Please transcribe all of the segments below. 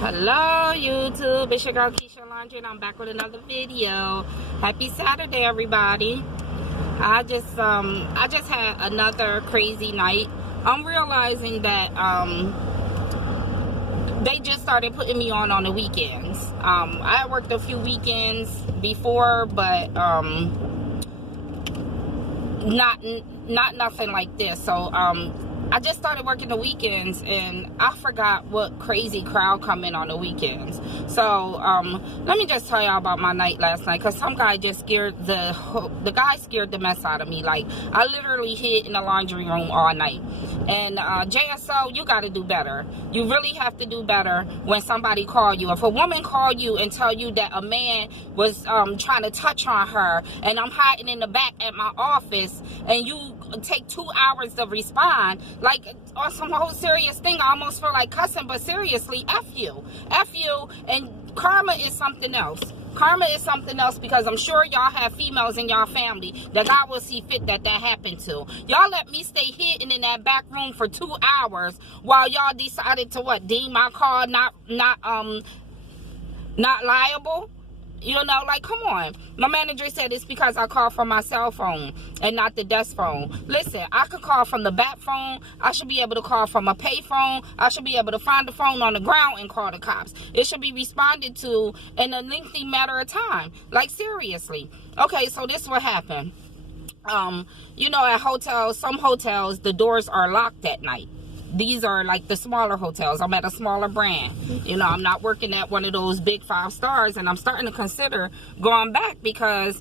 Hello YouTube, it's your girl Keisha Laundry and I'm back with another video. Happy Saturday everybody. I just had another crazy night. I'm realizing that they just started putting me on the weekends. I had worked a few weekends before, but not nothing like this. So I just started working the weekends and I forgot what crazy crowd come in on the weekends. So let me just tell y'all about my night last night, because some guy just scared the guy scared the mess out of me. Like, I literally hid in the laundry room all night. And JSO, you got to do better. You really have to do better when somebody call you. If a woman call you and tell you that a man was trying to touch on her and I'm hiding in the back at my office, and you take 2 hours to respond, like on some whole serious thing, I almost feel like cussing. But seriously, F you, and karma is something else. Karma is something else, because I'm sure y'all have females in y'all family that God will see fit that happened to. Y'all let me stay hidden in that back room for 2 hours while y'all decided to deem my call not liable. You know, like, come on. My manager said it's because I call from my cell phone and not the desk phone. Listen, I could call from the bat phone. I should be able to call from a pay phone. I should be able to find the phone on the ground and call the cops. It should be responded to in a lengthy matter of time. Like, seriously. Okay, so this is what happened. You know, at hotels, some hotels, the doors are locked at night. These are like the smaller hotels. I'm at a smaller brand. You know, I'm not working at one of those big 5 stars, and I'm starting to consider going back, because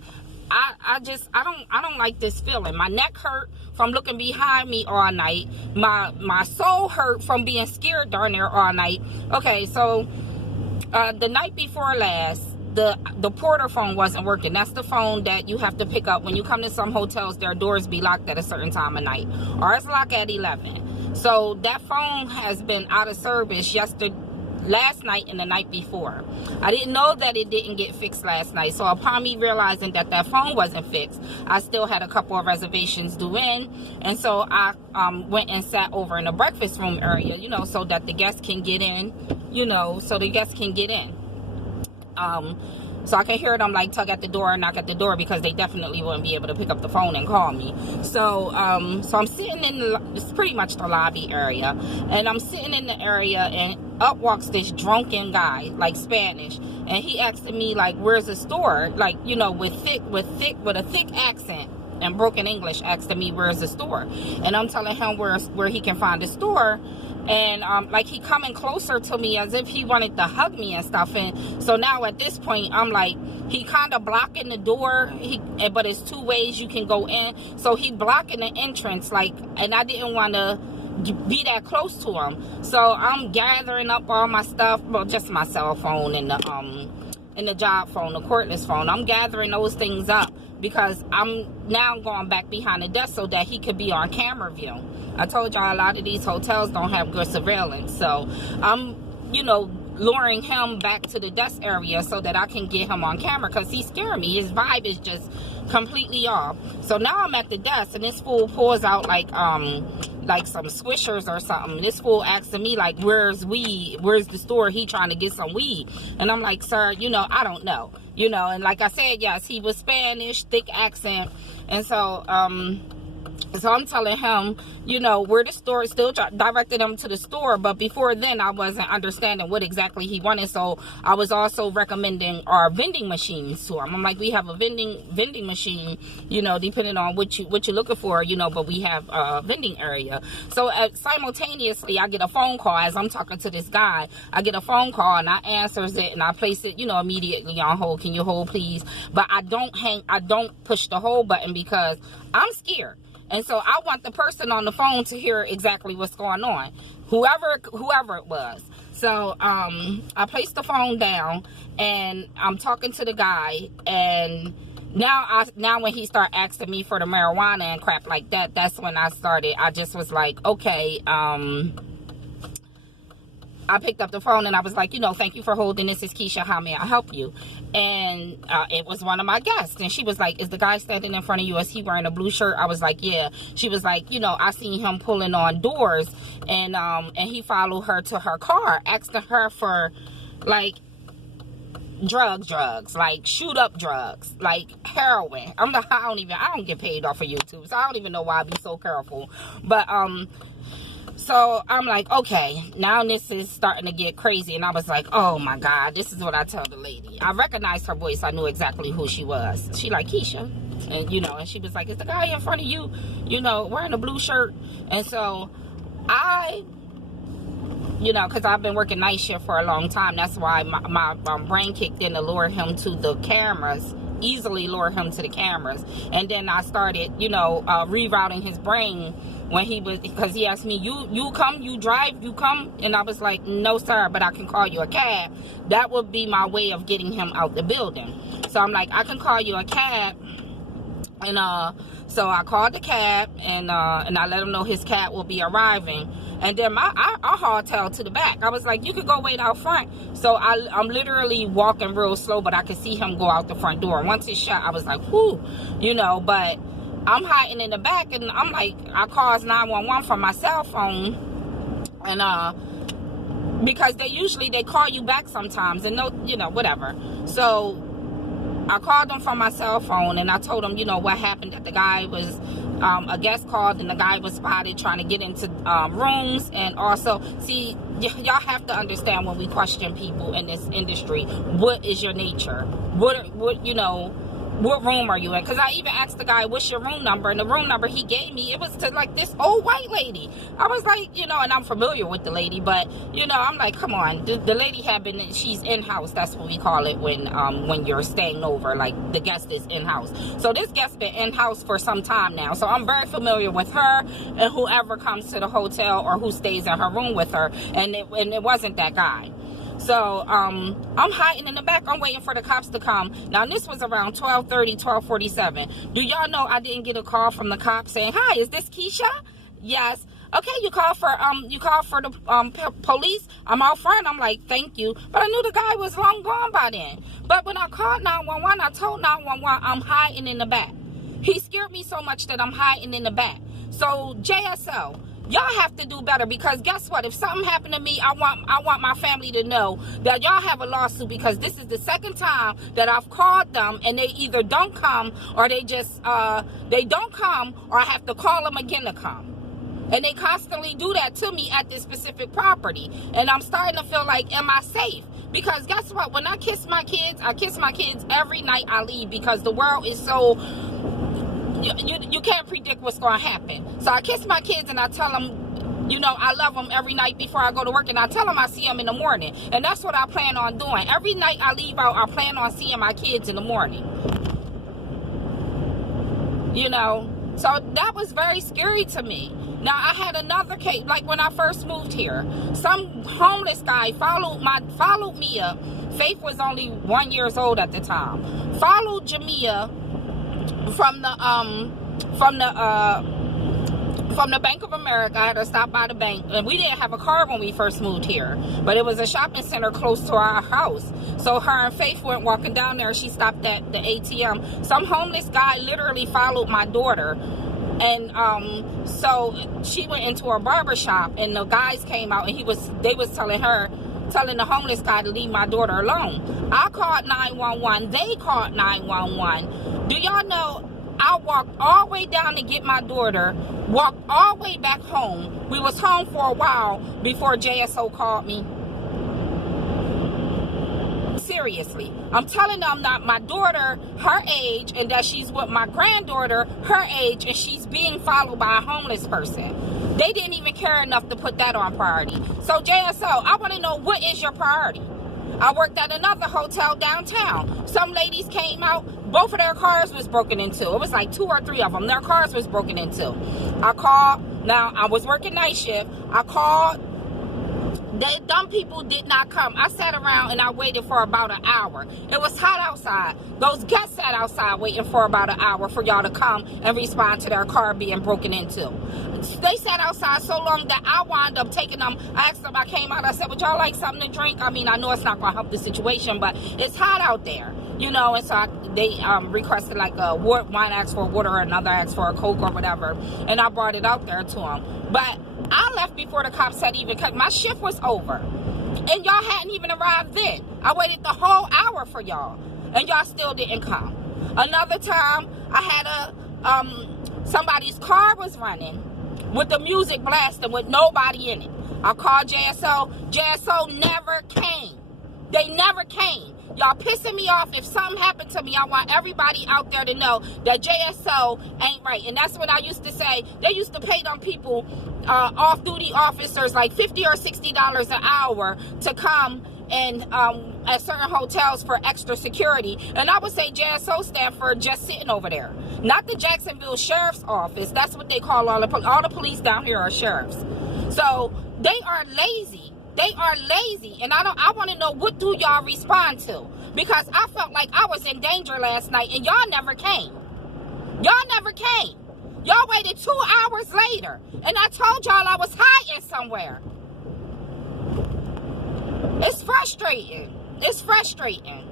I don't like this feeling. My neck hurt from looking behind me all night. My soul hurt from being scared darn near all night. Okay, so the night before last, the porter phone wasn't working. That's the phone that you have to pick up when you come to some hotels. Their doors be locked at a certain time of night. Ours lock at 11. So that phone has been out of service last night and the night before. I didn't know that it didn't get fixed last night. So upon me realizing that phone wasn't fixed, I still had a couple of reservations due in. And so I went and sat over in the breakfast room area, you know, so that the guests can get in, you know, so the guests can get in. So I can hear them like tug at the door and knock at the door, because they definitely wouldn't be able to pick up the phone and call me. So so I'm sitting in it's pretty much the lobby area, and I'm sitting in the area, and up walks this drunken guy, like Spanish, and he asking me like, where's the store? Like, you know, with a thick accent and broken English, asking me where's the store. And I'm telling him where he can find the store. And like, he coming closer to me as if he wanted to hug me and stuff. And so now at this point, I'm like, he kind of blocking the door, but it's 2 ways you can go in. So he blocking the entrance, like, and I didn't want to be that close to him. So I'm gathering up all my stuff, well, just my cell phone and the job phone, the cordless phone. I'm gathering those things up, because I'm now going back behind the desk so that he could be on camera view. I told y'all a lot of these hotels don't have good surveillance. So I'm, you know, luring him back to the desk area so that I can get him on camera, because he's scaring me. His vibe is just completely off. So now I'm at the desk, and this fool pulls out like some swishers or something. This fool asking me like, where's weed? Where's the store? He trying to get some weed. And I'm like, sir, you know, I don't know. You know, and like I said, yes, he was Spanish, thick accent. And so so I'm telling him, you know, where the store is, still directed him to the store. But before then, I wasn't understanding what exactly he wanted. So I was also recommending our vending machines to him. I'm like, we have a vending machine, you know, depending on what you're looking for, you know, but we have a vending area. So simultaneously, I get a phone call as I'm talking to this guy. I get a phone call, and I answers it, and I place it, you know, immediately on hold. Can you hold, please? But I don't push the hold button, because I'm scared. And so I want the person on the phone to hear exactly what's going on, whoever it was. So I placed the phone down, and I'm talking to the guy, and now when he started asking me for the marijuana and crap like that, that's when I just was like, okay, I picked up the phone and I was like, thank you for holding. This is Keisha. How may I help you? And it was one of my guests. And she was like, is the guy standing in front of you, is he wearing a blue shirt? I was like, yeah. She was like, I seen him pulling on doors, and he followed her to her car, asking her for, like, drugs, like shoot up drugs, like heroin. I don't get paid off of YouTube, so I don't even know why I be so careful. But so I'm like, okay, now this is starting to get crazy. And I was like, oh my God, this is what I tell the lady. I recognized her voice. I knew exactly who she was. She like, Keisha. And and she was like, is the guy in front of you, wearing a blue shirt? And so I, because I've been working night shift for a long time. That's why my brain kicked in to lure him to the cameras, easily lure him to the cameras. And then I started, rerouting his brain when because he asked me, you come, you drive, you come? And I was like, no, sir, but I can call you a cab. That would be my way of getting him out the building. So I'm like, I can call you a cab. And so I called the cab, and I let him know his cab will be arriving. And then I hauled tail to the back. I was like, you could go wait out front. So I'm literally walking real slow, but I could see him go out the front door. Once it's shut, I was like, whoo, but I'm hiding in the back, and I'm like, I called 911 from my cell phone, and because they call you back sometimes, and whatever. So I called them from my cell phone, and I told them, what happened, that the guy was, a guest called, and the guy was spotted trying to get into rooms. And also, see, y'all have to understand, when we question people in this industry, what is your nature? What room are you in? Because I even asked the guy, what's your room number? And the room number he gave me, it was to like this old white lady. I was like, and I'm familiar with the lady, but I'm like, come on. The lady she's in-house. That's what we call it when you're staying over, like the guest is in-house. So this guest been in-house for some time now. So I'm very familiar with her and whoever comes to the hotel or who stays in her room with her. And it wasn't that guy. So I'm hiding in the back. I'm waiting for the cops to come. Now, this was around 12:30, 12:47. Do y'all know I didn't get a call from the cops saying, hi, is this Keisha? Yes. Okay, you called for the police? I'm out front. I'm like, thank you. But I knew the guy was long gone by then. But when I called 911, I told 911 I'm hiding in the back. He scared me so much that I'm hiding in the back. So JSL, y'all have to do better, because guess what? If something happened to me, I want my family to know that y'all have a lawsuit, because this is the second time that I've called them and they either don't come, or they just they don't come, or I have to call them again to come. And they constantly do that to me at this specific property. And I'm starting to feel like, am I safe? Because guess what? When I kiss my kids every night I leave, because the world is so... You can't predict what's going to happen. So I kiss my kids and I tell them, I love them every night before I go to work. And I tell them I see them in the morning. And that's what I plan on doing. Every night I leave out, I plan on seeing my kids in the morning. So that was very scary to me. Now, I had another case, like when I first moved here. Some homeless guy followed Mia. Faith was only 1 year old at the time. Followed Jamia from the Bank of America. I had to stop by the bank, and we didn't have a car when we first moved here, but it was a shopping center close to our house. So her and Faith went walking down there. She stopped at the ATM. Some homeless guy literally followed my daughter, and so she went into a barber shop, and the guys came out, and they was telling the homeless guy to leave my daughter alone. I called 911. They called 911. Do y'all know I walked all the way down to get my daughter, walked all the way back home. We was home for a while before JSO called me. Seriously. I'm telling them that my daughter, her age, and that she's with my granddaughter, her age, and she's being followed by a homeless person. They didn't even care enough to put that on priority. So JSO, I want to know, what is your priority? I worked at another hotel downtown. Some ladies came out, both of their cars was broken into. It was like 2 or 3 of them. Their cars was broken into. I called. Now, I was working night shift. I called The dumb people did not come. I sat around and I waited for about an hour. It was hot outside. Those guests sat outside waiting for about an hour for y'all to come and respond to their car being broken into. They sat outside so long that I wound up taking them. I asked them, I came out, I said, would y'all like something to drink? I mean, I know it's not going to help the situation, but it's hot out there, you know. And so they requested like a one asked for water, another asked for a Coke or whatever, and I brought it out there to them. But I left before the cops had even cut. My shift was over, and y'all hadn't even arrived then. I waited the whole hour for y'all, and y'all still didn't come. Another time, I had somebody's car was running with the music blasting with nobody in it. I called JSO. JSO never came. They never came. Y'all pissing me off. If something happened to me, I want everybody out there to know that JSO ain't right. And that's what I used to say. They used to pay them people, off-duty officers, like $50 or $60 an hour to come and at certain hotels for extra security. And I would say JSO stand for just sitting over there. Not the Jacksonville Sheriff's Office. That's what they call all the police down here are sheriffs. So they are lazy. They are lazy, and I want to know, what do y'all respond to? Because I felt like I was in danger last night, and y'all never came. Y'all never came. Y'all waited 2 hours later, and I told y'all I was hiding somewhere. It's frustrating. It's frustrating.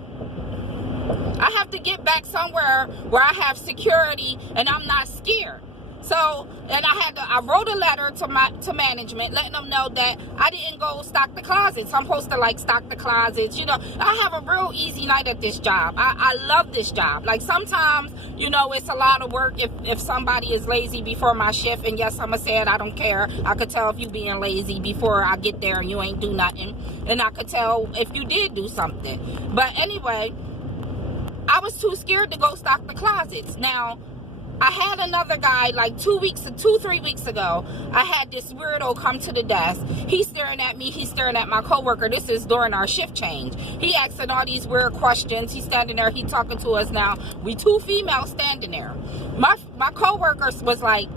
I have to get back somewhere where I have security, and I'm not scared. So, and I wrote a letter to management letting them know that I didn't go stock the closets. I'm supposed to like stock the closets. You know, I have a real easy night at this job. I love this job. Like sometimes, you know, it's a lot of work if somebody is lazy before my shift. And yes, I'm going to say it, I don't care. I could tell if you being lazy before I get there and you ain't do nothing. And I could tell if you did do something. But anyway, I was too scared to go stock the closets. Now, I had another guy like 3 weeks ago. I had this weirdo come to the desk. He's staring at me. He's staring at my coworker. This is during our shift change. He asking all these weird questions. He's standing there. He talking to us now. We 2 females standing there. My coworker was like,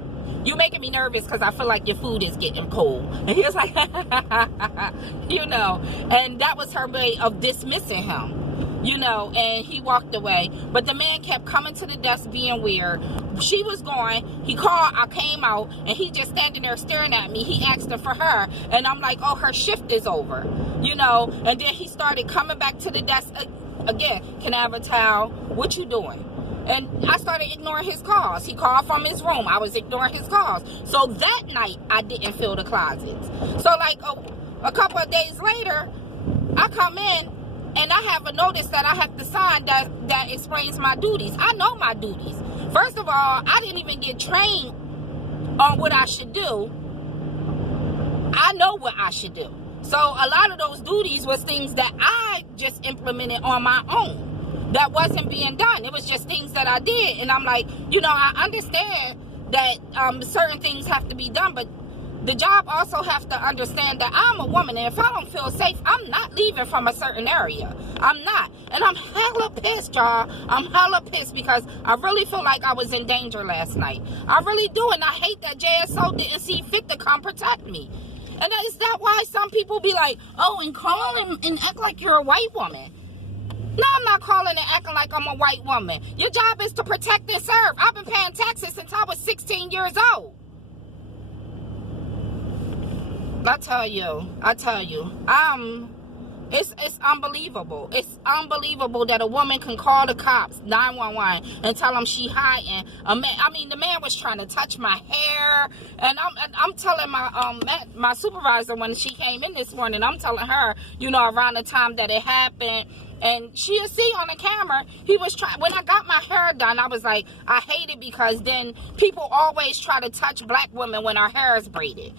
you making me nervous because I feel like your food is getting cold. And he was like, you know. And that was her way of dismissing him. You know, and he walked away. But the man kept coming to the desk being weird. She was going. He called. I came out. And he just standing there staring at me. He asked her for her. And I'm like, oh, her shift is over. You know, and then he started coming back to the desk again. Can I have a towel? What you doing? And I started ignoring his calls. He called from his room. I was ignoring his calls. So that night, I didn't fill the closets. So like a couple of days later, I come in. And I have a notice that I have to sign that explains my duties. I know my duties. First of all, I didn't even get trained on what I should do. I know what I should do. So a lot of those duties was things that I just implemented on my own. That wasn't being done. It was just things that I did. And I'm like, you know, I understand that certain things have to be done, but the job also has to understand that I'm a woman, and if I don't feel safe, I'm not leaving from a certain area. I'm not. And I'm hella pissed, y'all. I'm hella pissed because I really feel like I was in danger last night. I really do, and I hate that JSO didn't see fit to come protect me. And is that why some people be like, oh, and call and act like you're a white woman? No, I'm not calling and acting like I'm a white woman. Your job is to protect and serve. I've been paying taxes since I was 16 years old. I tell you, it's unbelievable. It's unbelievable that a woman can call the cops, 911, and tell them she hiding. The man was trying to touch my hair, and I'm telling my supervisor when she came in this morning, I'm telling her, you know, around the time that it happened, and she'll see on the camera, he was trying, when I got my hair done, I was like, I hate it because then people always try to touch black women when our hair is braided.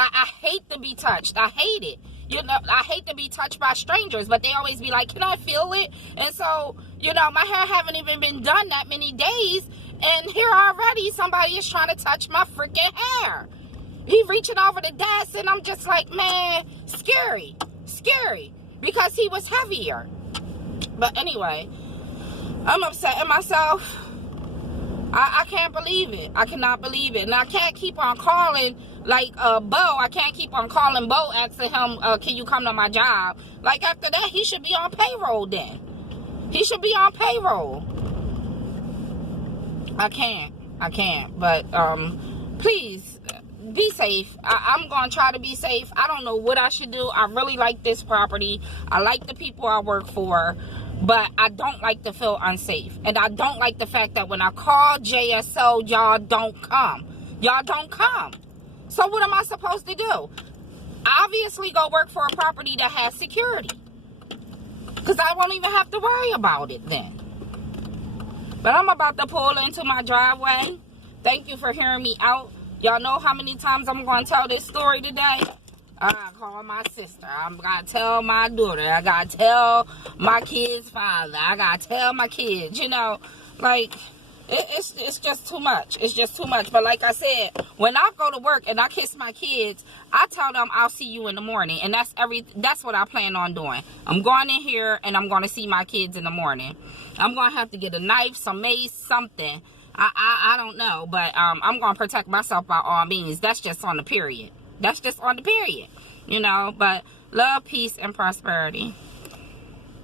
I hate to be touched. I hate it. You know, I hate to be touched by strangers, but they always be like, can I feel it? And so, you know, my hair haven't even been done that many days, and here already somebody is trying to touch my freaking hair. He reaching over the desk, and I'm just like, man, scary, because he was heavier. But anyway, I'm upset at myself. I can't believe it. I cannot believe it. And I can't keep on calling Like, Bo, I can't keep on calling Bo, asking him, can you come to my job? Like, after that, he should be on payroll then. He should be on payroll. I can't. But, please, be safe. I'm going to try to be safe. I don't know what I should do. I really like this property. I like the people I work for. But I don't like to feel unsafe. And I don't like the fact that when I call JSO, y'all don't come. Y'all don't come. So what am I supposed to do? Obviously go work for a property that has security. Because I won't even have to worry about it then. But I'm about to pull into my driveway. Thank you for hearing me out. Y'all know how many times I'm going to tell this story today? I gotta call my sister. I gotta tell my daughter. I gotta tell my kid's father. I gotta tell my kids. You know, like, it's just too much. It's just too much. But like I said, when I go to work and I kiss my kids, I tell them I'll see you in the morning. And that's what I plan on doing. I'm going in here and I'm going to see my kids in the morning. I'm going to have to get a knife, some mace, something. I don't know. But I'm going to protect myself by all means. That's just on the period. That's just on the period, you know, but love, peace, and prosperity.